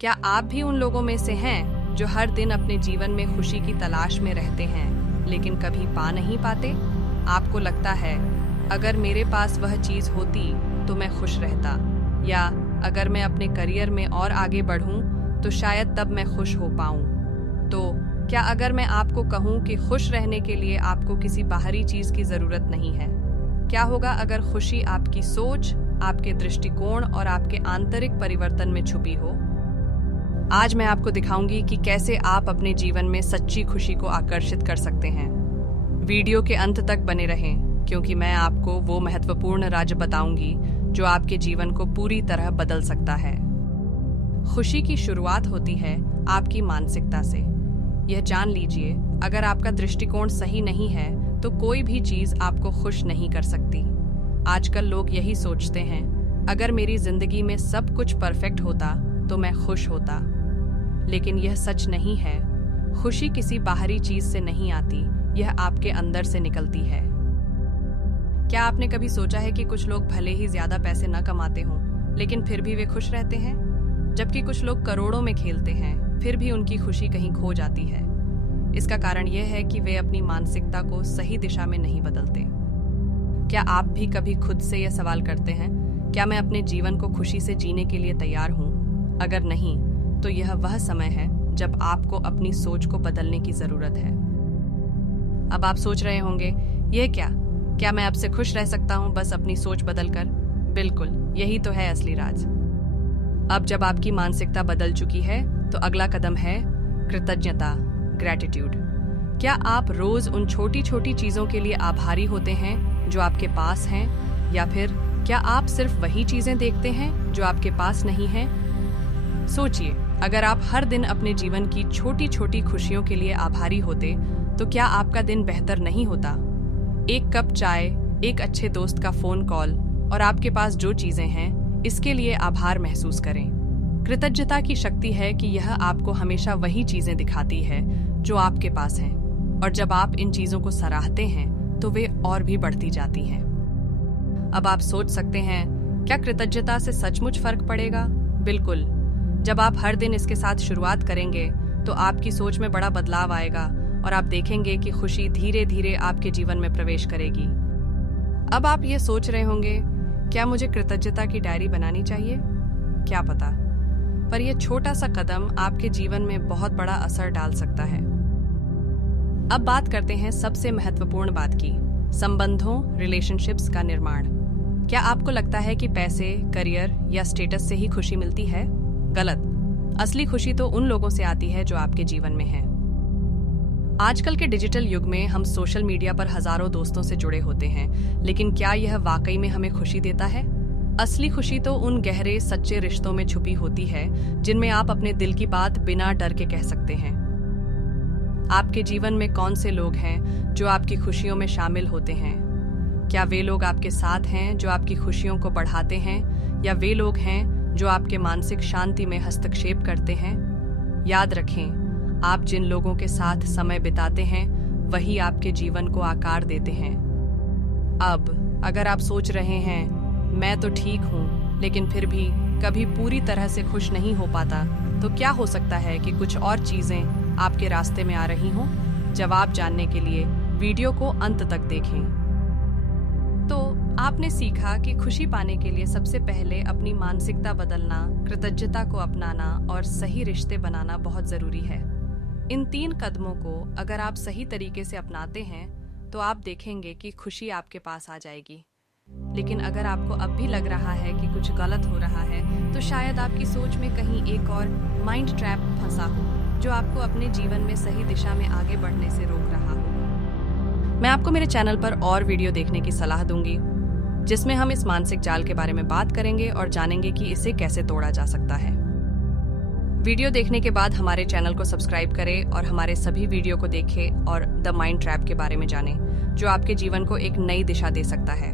क्या आप भी उन लोगों में से हैं जो हर दिन अपने जीवन में खुशी की तलाश में रहते हैं लेकिन कभी पा नहीं पाते? आपको लगता है अगर मेरे पास वह चीज़ होती तो मैं खुश रहता, या अगर मैं अपने करियर में और आगे बढ़ूं तो शायद तब मैं खुश हो पाऊं। तो क्या अगर मैं आपको कहूं कि खुश रहने के लिए आपको किसी बाहरी चीज़ की ज़रूरत नहीं है? क्या होगा अगर खुशी आपकी सोच, आपके दृष्टिकोण और आपके आंतरिक परिवर्तन में छुपी हो? आज मैं आपको दिखाऊंगी कि कैसे आप अपने जीवन में सच्ची खुशी को आकर्षित कर सकते हैं। वीडियो के अंत तक बने रहें, क्योंकि मैं आपको वो महत्वपूर्ण राज बताऊंगी जो आपके जीवन को पूरी तरह बदल सकता है। खुशी की शुरुआत होती है आपकी मानसिकता से। यह जान लीजिए, अगर आपका दृष्टिकोण सही नहीं है तो कोई भी चीज़ आपको खुश नहीं कर सकती। आजकल लोग यही सोचते हैं, अगर मेरी जिंदगी में सब कुछ परफेक्ट होता तो मैं खुश होता। लेकिन यह सच नहीं है। खुशी किसी बाहरी चीज से नहीं आती, यह आपके अंदर से निकलती है। क्या आपने कभी सोचा है कि कुछ लोग भले ही ज्यादा पैसे न कमाते हों, लेकिन फिर भी वे खुश रहते हैं, जबकि कुछ लोग करोड़ों में खेलते हैं फिर भी उनकी खुशी कहीं खो जाती है? इसका कारण यह है कि वे अपनी मानसिकता को सही दिशा में नहीं बदलते। क्या आप भी कभी खुद से यह सवाल करते हैं, क्या मैं अपने जीवन को खुशी से जीने के लिए तैयार हूँ? अगर नहीं, तो यह वह समय है जब आपको अपनी सोच को बदलने की जरूरत है। अब आप सोच रहे होंगे, यह क्या मैं अब से खुश रह सकता हूं बस अपनी सोच बदलकर? बिल्कुल, यही तो है असली राज। अब जब आपकी मानसिकता बदल चुकी है तो अगला कदम है कृतज्ञता, ग्रैटिट्यूड। क्या आप रोज उन छोटी छोटी चीजों के लिए आभारी होते हैं जो आपके पास हैं, या फिर क्या आप सिर्फ वही चीजें देखते हैं जो आपके पास नहीं हैं? सोचिए, अगर आप हर दिन अपने जीवन की छोटी छोटी खुशियों के लिए आभारी होते तो क्या आपका दिन बेहतर नहीं होता? एक कप चाय, एक अच्छे दोस्त का फोन कॉल और आपके पास जो चीजें हैं, इसके लिए आभार महसूस करें। कृतज्ञता की शक्ति है कि यह आपको हमेशा वही चीजें दिखाती है जो आपके पास हैं, और जब आप इन चीजों को सराहते हैं तो वे और भी बढ़ती जाती हैं। अब आप सोच सकते हैं, क्या कृतज्ञता से सचमुच फर्क पड़ेगा? बिल्कुल। जब आप हर दिन इसके साथ शुरुआत करेंगे तो आपकी सोच में बड़ा बदलाव आएगा और आप देखेंगे कि खुशी धीरे धीरे आपके जीवन में प्रवेश करेगी। अब आप ये सोच रहे होंगे, क्या मुझे कृतज्ञता की डायरी बनानी चाहिए? क्या पता, पर यह छोटा सा कदम आपके जीवन में बहुत बड़ा असर डाल सकता है। अब बात करते हैं सबसे महत्वपूर्ण बात की, संबंधों, रिलेशनशिप्स का निर्माण। क्या आपको लगता है कि पैसे, करियर या स्टेटस से ही खुशी मिलती है? गलत। असली खुशी तो उन लोगों से आती है जो आपके जीवन में हैं। आजकल के डिजिटल युग में हम सोशल मीडिया पर हजारों दोस्तों से जुड़े होते हैं, लेकिन क्या यह वाकई में हमें खुशी देता है? असली खुशी तो उन गहरे सच्चे रिश्तों में छुपी होती है जिनमें आप अपने दिल की बात बिना डर के कह सकते हैं। आपके जीवन में कौन से लोग हैं जो आपकी खुशियों में शामिल होते हैं? क्या वे लोग आपके साथ हैं जो आपकी खुशियों को बढ़ाते हैं, या वे लोग हैं जो आपके मानसिक शांति में हस्तक्षेप करते हैं? याद रखें, आप जिन लोगों के साथ समय बिताते हैं वही आपके जीवन को आकार देते हैं। अब अगर आप सोच रहे हैं, मैं तो ठीक हूँ लेकिन फिर भी कभी पूरी तरह से खुश नहीं हो पाता, तो क्या हो सकता है कि कुछ और चीजें आपके रास्ते में आ रही हों? जवाब जानने के लिए वीडियो को अंत तक देखें। तो आपने सीखा कि खुशी पाने के लिए सबसे पहले अपनी मानसिकता बदलना, कृतज्ञता को अपनाना और सही रिश्ते बनाना बहुत जरूरी है। इन 3 कदमों को अगर आप सही तरीके से अपनाते हैं तो आप देखेंगे कि खुशी आपके पास आ जाएगी। लेकिन अगर आपको अब भी लग रहा है कि कुछ गलत हो रहा है, तो शायद आपकी सोच में कहीं एक और माइंड ट्रैप फंसा हो जो आपको अपने जीवन में सही दिशा में आगे बढ़ने से रोक रहा हो। मैं आपको मेरे चैनल पर और वीडियो देखने की सलाह दूंगी, जिसमें हम इस मानसिक जाल के बारे में बात करेंगे और जानेंगे कि इसे कैसे तोड़ा जा सकता है। वीडियो देखने के बाद हमारे चैनल को सब्सक्राइब करें और हमारे सभी वीडियो को देखें और द माइंड ट्रैप के बारे में जानें, जो आपके जीवन को एक नई दिशा दे सकता है।